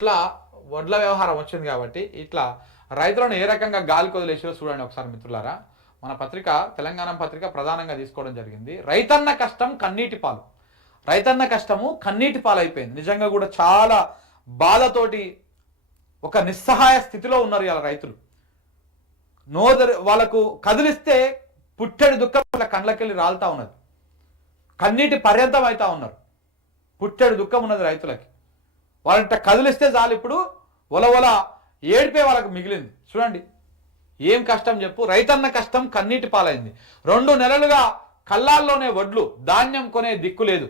ఇట్లా వడ్ల వ్యవహారం వచ్చింది కాబట్టి ఇట్లా రైతులను ఏ రకంగా గాలికి వదిలేసారో చూడండి ఒకసారి మిత్రులారా. మన పత్రిక తెలంగాణ పత్రిక ప్రధానంగా తీసుకోవడం జరిగింది. రైతన్న కష్టం కన్నీటి పాలు. రైతన్న కష్టము కన్నీటి పాలు అయిపోయింది. నిజంగా కూడా చాలా బాధతోటి ఒక నిస్సహాయ స్థితిలో ఉన్నారు ఇలా రైతులు. వాళ్ళకు కదిలిస్తే పుట్టెడు దుఃఖం వాళ్ళ కండ్లకెళ్ళి రాలుతా ఉన్నది. కన్నీటి పర్యంతం అవుతా ఉన్నారు. పుట్టెడు దుఃఖం ఉన్నది రైతులకి. వాళ్ళంట కదిలిస్తే చాలు ఇప్పుడు ఒలవల ఏడిపే వాళ్ళకు మిగిలింది. చూడండి ఏం కష్టం చెప్పు. రైతన్న కష్టం కన్నీటి పాలైంది. 2 నెలలుగా కల్లాల్లోనే వడ్లు, ధాన్యం కొనే దిక్కు లేదు.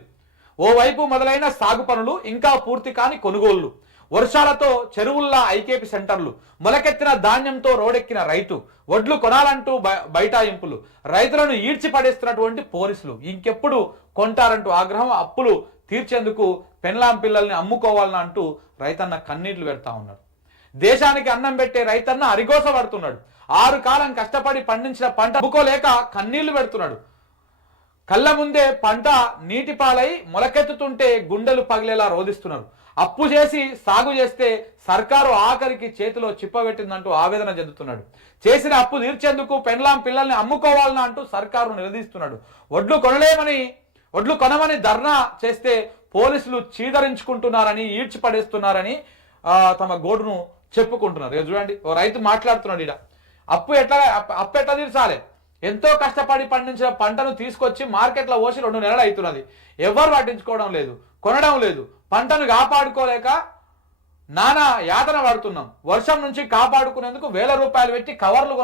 ఓవైపు మొదలైన సాగు పనులు, ఇంకా పూర్తి కాని కొనుగోళ్లు, వర్షాలతో చెరువుల్లా ఐకేపీ సెంటర్లు, మొలకెత్తిన ధాన్యంతో రోడెక్కిన రైతు, వడ్లు కొనాలంటూ బైఠాయింపులు, రైతులను ఈడ్చి పడేస్తున్నటువంటి పోలీసులు, ఇంకెప్పుడు కొంటారంటూ ఆగ్రహం, అప్పులు తీర్చేందుకు పెన్లాం పిల్లల్ని అమ్ముకోవాలని అంటూ రైతన్న కన్నీళ్లు పెడతా ఉన్నాడు. దేశానికి అన్నం పెట్టే రైతన్న అరిగోస పడుతున్నాడు. 6 కాలం కష్టపడి పండించిన పంట అమ్ముకోలేక కన్నీళ్లు పెడుతున్నాడు. కళ్ళ ముందే పంట నీటి పాలై మొలకెత్తుతుంటే గుండెలు పగిలేలా రోధిస్తున్నారు. అప్పు చేసి సాగు చేస్తే సర్కారు ఆఖరికి చేతిలో చిప్పబెట్టిందంటూ ఆవేదన చెందుతున్నాడు. చేసిన అప్పు తీర్చేందుకు పెన్లాం పిల్లల్ని అమ్ముకోవాలని అంటూ సర్కారు నిలదీస్తున్నాడు. వడ్లు కొనమని ధర్నా చేస్తే పోలీసులు చీదరించుకుంటున్నారని, ఈడ్చిపడేస్తున్నారని తమ గోడును చెప్పుకుంటున్నారు. చూడండి ఓ రైతు మాట్లాడుతున్నాడు. ఇడ అప్పు ఎట్లా తీర్చాలి? ఎంతో కష్టపడి పండించిన పంటను తీసుకొచ్చి మార్కెట్లో పోసి 2 నెలలు అవుతున్నది. ఎవరు పట్టించుకోవడం లేదు, కొనడం లేదు. పంటను కాపాడుకోలేక నానా యాతన పడుతున్నాం. వర్షం నుంచి కాపాడుకునేందుకు వేల రూపాయలు పెట్టి కవర్లు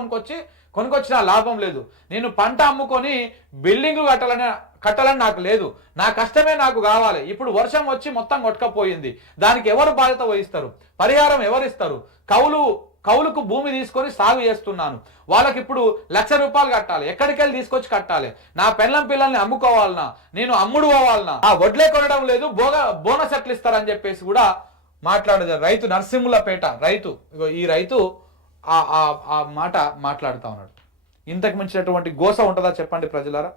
కొనుకొచ్చిన లాభం లేదు. నేను పంట అమ్ముకొని బిల్డింగ్లు కట్టాలని నాకు లేదు. నా కష్టమే నాకు కావాలి. ఇప్పుడు వర్షం వచ్చి మొత్తం కొట్టుకపోయింది. దానికి ఎవరు బాధ్యత వహిస్తారు? పరిహారం ఎవరిస్తారు? కౌలుకు భూమి తీసుకొని సాగు చేస్తున్నాను. వాళ్ళకి ఇప్పుడు 1,00,000 రూపాయలు కట్టాలి. ఎక్కడికి వెళ్ళి తీసుకొచ్చి కట్టాలి? నా పెన్లం పిల్లల్ని అమ్ముకోవాలనా? నేను అమ్ముడు పోవాలనా? ఆ వడ్లే కొనడం లేదు, బోనస్ ఎట్లు ఇస్తారని చెప్పేసి కూడా మాట్లాడేది రైతు. నరసింహులపేట రైతు. ఈ రైతు ఆ మాట మాట్లాడుతూ ఉన్నాడు. ఇంతకు మించినటువంటి గోస ఉంటుందా చెప్పండి ప్రజలారా?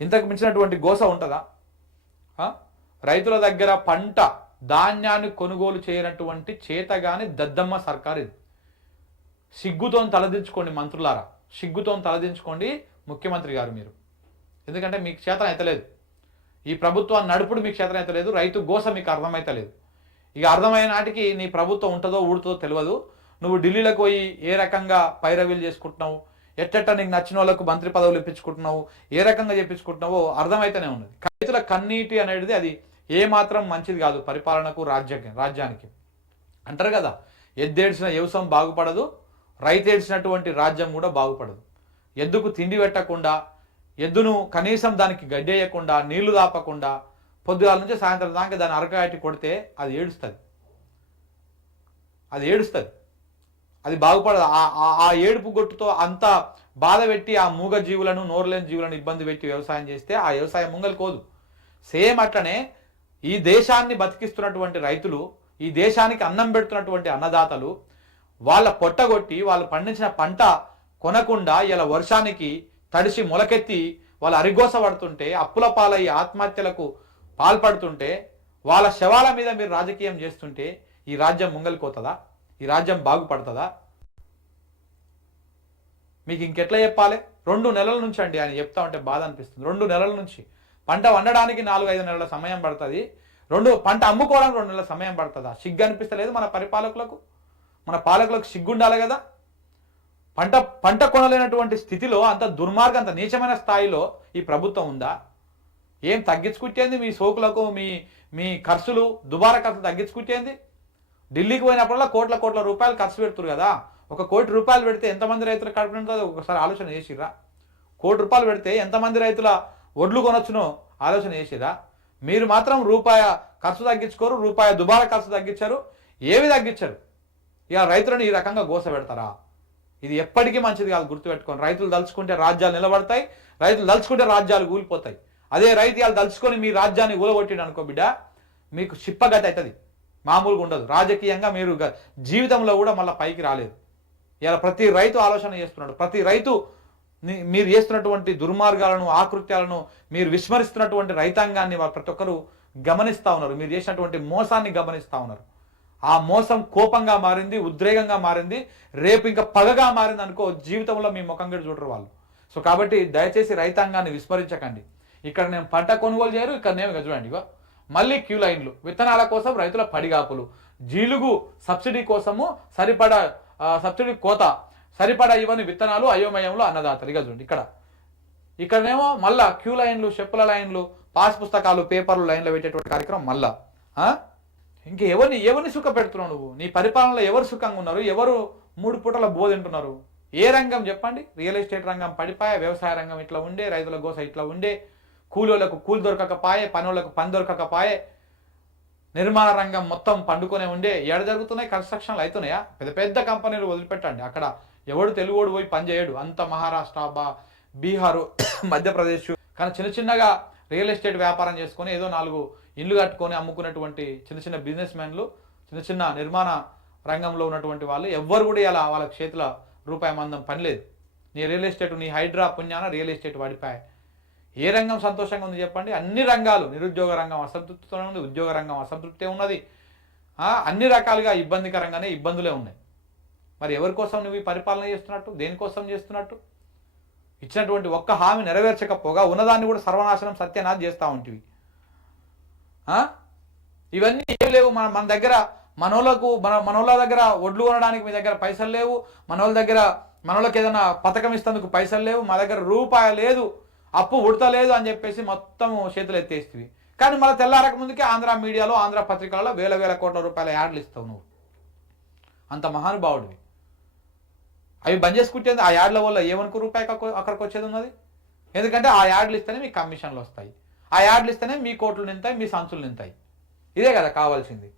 ఇంతకు మించినటువంటి గోస ఉంటుందా? రైతుల దగ్గర పంట ధాన్యాన్ని కొనుగోలు చేయనటువంటి చేతగాని దద్దమ్మ సర్కార్ ఇది. సిగ్గుతో తలదించుకోండి మంత్రులారా, సిగ్గుతో తలదించుకోండి ముఖ్యమంత్రి గారు మీరు. ఎందుకంటే మీకు చేతన అయితలేదు. ఈ ప్రభుత్వాన్ని నడుపుడు మీకు చేతన అయితలేదు. రైతు గోస మీకు అర్థమైతలేదు. ఇక అర్థమైన నాటికి నీ ప్రభుత్వం ఉంటుందో ఊడుతుందో తెలియదు. నువ్వు ఢిల్లీలకు పోయి ఏ రకంగా పైరవీలు చేసుకుంటున్నావు, ఎట్టెట్ట నీకు నచ్చిన వాళ్ళకు మంత్రి పదవులు ఇప్పించుకుంటున్నావు, ఏ రకంగా చెప్పించుకుంటున్నావో అర్థమైతేనే ఉన్నది. రైతుల కన్నీటి అనేది అది ఏమాత్రం మంచిది కాదు పరిపాలనకు, రాజ్యానికి. అంటారు కదా, ఎద్దేడ్చిన వ్యవసాయం బాగుపడదు, రైతు ఏడ్చినటువంటి రాజ్యం కూడా బాగుపడదు. ఎద్దుకు తిండి పెట్టకుండా, ఎద్దును కనీసం దానికి గడ్డేయకుండా, నీళ్లు దాపకుండా పొద్దుగాల నుంచి సాయంత్రం దాకా దాన్ని అరకాయటి కొడితే అది ఏడుస్తుంది. అది బాగుపడదు. ఆ ఏడుపు గొట్టుతో అంత బాధ పెట్టి ఆ మూగ జీవులను, నోరులేని జీవులను ఇబ్బంది పెట్టి వ్యవసాయం చేస్తే ఆ వ్యవసాయం ముంగలుకోదు. సేమ్ అట్లనే ఈ దేశాన్ని బతికిస్తున్నటువంటి రైతులు, ఈ దేశానికి అన్నం పెడుతున్నటువంటి అన్నదాతలు, వాళ్ళ పొట్టగొట్టి వాళ్ళు పండించిన పంట కొనకుండా ఇలా వర్షానికి తడిసి మొలకెత్తి వాళ్ళు అరిగోస పడుతుంటే, అప్పుల పాలయ్యి ఆత్మహత్యలకు పాల్పడుతుంటే, వాళ్ళ శవాల మీద మీరు రాజకీయం చేస్తుంటే ఈ రాజ్యం ముంగలిపోతుందా? ఈ రాజ్యం బాగుపడుతుందా? మీకు ఇంకెట్లా చెప్పాలి? 2 నెలల నుంచి అండి ఆయన చెప్తా ఉంటే బాధ అనిపిస్తుంది. 2 నెలల నుంచి పంట వండడానికి 4-5 నెలల సమయం పడుతుంది. పంట అమ్ముకోవడానికి 2 నెలల సమయం పడుతుందా? సిగ్గు అనిపిస్తలేదు మన పరిపాలకులకు? మన పాలకులకు సిగ్గుండాలి కదా. పంట కొనలేనటువంటి స్థితిలో, అంత దుర్మార్గం, అంత నీచమైన స్థాయిలో ఈ ప్రభుత్వం ఉందా? ఏం తగ్గించుకుంటేంది మీ సోకులకు, మీ ఖర్చులు, దుబారా ఖర్చు తగ్గించుకుంటేంది? ఢిల్లీకి పోయినప్పుడల్లా కోట్ల రూపాయలు ఖర్చు పెడుతురు కదా. 1 కోటి రూపాయలు పెడితే ఎంతమంది రైతులు కడుపు ఉంటుందో ఒకసారి ఆలోచన చేసిర్రా? 1 కోటి రూపాయలు పెడితే ఎంతమంది రైతుల ఒడ్లు కొనొచ్చునో ఆలోచన చేసిరా? మీరు మాత్రం రూపాయి ఖర్చు తగ్గించుకోరు, రూపాయి దుబారా ఖర్చు తగ్గించారు, ఏవి తగ్గించారు. ఇక రైతులను ఈ రకంగా గోస పెడతారా? ఇది ఎప్పటికీ మంచిది కాదు, గుర్తుపెట్టుకోండి. రైతులు దలుచుకుంటే రాజ్యాలు నిలబడతాయి, రైతులు దలుచుకుంటే రాజ్యాలు కూలిపోతాయి. అదే రైతు వాళ్ళు దలుచుకొని మీ రాజ్యాన్ని ఊలగొట్టిండు అనుకో బిడ్డ, మీకు చిప్పగతి అవుతుంది, మామూలుగా ఉండదు. రాజకీయంగా మీరు జీవితంలో కూడా మళ్ళీ పైకి రాలేదు. ఇలా ప్రతి రైతు ఆలోచన చేస్తున్నాడు. ప్రతి రైతు మీరు చేస్తున్నటువంటి దుర్మార్గాలను, ఆకృత్యాలను, మీరు విస్మరిస్తున్నటువంటి రైతాంగాన్ని ప్రతి ఒక్కరు గమనిస్తూ ఉన్నారు. మీరు చేసినటువంటి మోసాన్ని గమనిస్తూ ఉన్నారు. ఆ మోసం కోపంగా మారింది, ఉద్రేకంగా మారింది, రేపు ఇంకా పగగా మారింది అనుకో, జీవితంలో మీ ముఖం కూడా చూడరు వాళ్ళు. సో కాబట్టి దయచేసి రైతాంగాన్ని విస్మరించకండి. ఇక్కడ నేను పంట కొనుగోలు చేయరు, ఇక్కడ నేను చూడండి ఇగో మళ్ళీ క్యూ లైన్లు, విత్తనాల కోసం రైతుల పడిగాపులు, జీలుగు సబ్సిడీ కోసము సరిపడా సబ్సిడీ కోత, సరిపడా ఇవన్నీ విత్తనాలు, అయోమయంలో అన్నదాతలు. ఇక చూడండి ఇక్కడనేమో మళ్ళా క్యూ లైన్లు, చెప్పుల లైన్లు, పాస్ పుస్తకాలు, పేపర్లు లైన్లో పెట్టేటువంటి కార్యక్రమం మళ్ళా. ఇంక ఎవరిని సుఖ పెడుతున్నావు నువ్వు? నీ పరిపాలనలో ఎవరు సుఖంగా ఉన్నారు? ఎవరు 3 పూటల బోధింటున్నారు? ఏ రంగం చెప్పండి? రియల్ ఎస్టేట్ రంగం పడిపాయే, వ్యవసాయ రంగం ఇట్లా ఉండే, రైతుల గోస ఇట్లా ఉండే, కూలీలకు కూలి దొరకకపాయే, పనులకు పని దొరకకపాయే, నిర్మాణ రంగం మొత్తం పండుకొనే ఉండే. ఏడ జరుగుతున్నాయి? కన్స్ట్రక్షన్లు అవుతున్నాయా? పెద్ద పెద్ద కంపెనీలు వదిలిపెట్టండి, అక్కడ ఎవడు తెలుగుడు పోయి పని చేయడు, అంత మహారాష్ట్ర, బీహారు, మధ్యప్రదేశ్. కానీ చిన్నగా రియల్ ఎస్టేట్ వ్యాపారం చేసుకొని ఏదో 4 ఇల్లు కట్టుకొని అమ్ముకున్నటువంటి చిన్న బిజినెస్ మ్యాన్లు, చిన్న నిర్మాణ రంగంలో ఉన్నటువంటి వాళ్ళు ఎవ్వరు కూడా ఇలా వాళ్ళ చేతుల రూపాయి మందం పని లేదు. నీ రియల్ ఎస్టేట్, నీ హైడ్రా పుణ్యాన రియల్ ఎస్టేట్ పడిపాయి. ఏ రంగం సంతోషంగా ఉంది చెప్పండి? అన్ని రంగాలు, నిరుద్యోగ రంగం అసంతృప్తితోనే ఉంది, ఉద్యోగ రంగం అసంతృప్తే ఉన్నది, అన్ని రకాలుగా ఇబ్బందికరంగానే ఇబ్బందులే ఉన్నాయి. మరి ఎవరి కోసం నువ్వు ఈ పరిపాలన చేస్తున్నట్టు? దేనికోసం చేస్తున్నట్టు? ఇచ్చినటువంటి ఒక్క హామీ నెరవేర్చకపోగా ఉన్నదాన్ని కూడా సర్వనాశనం, సత్యనాశం చేస్తూ ఉంటివి. ఇవన్నీ ఏమి లేవు మన దగ్గర. మనోళ్ళ దగ్గర ఒడ్లు కొనడానికి మీ దగ్గర పైసలు లేవు, మనోళ్ళకి ఏదైనా పథకం ఇస్తేందుకు పైసలు లేవు, మా దగ్గర రూపాయి లేదు, అప్పు ఉడతలేదు అని చెప్పేసి మొత్తం చేతులు ఎత్తేస్తేవి. కానీ మళ్ళీ తెల్లారక ముందుకే ఆంధ్ర మీడియాలో, ఆంధ్ర పత్రికలలో వేల కోట్ల రూపాయల యాడ్లు ఇస్తావు నువ్వు. అంత మహానుభావుడివి. అవి బంద్ చేసుకుంటేంది? ఆ యాడ్ల వల్ల ఏమనుకో రూపాయి అక్కడికి వచ్చేది ఉన్నది? ఎందుకంటే ఆ యాడ్లు ఇస్తేనే మీకు కమిషన్లు వస్తాయి, ఆ యాడ్లు ఇస్తేనే మీ కోట్లు నింతాయి, మీ సంచులు నింతాయి. ఇదే కదా కావాల్సింది.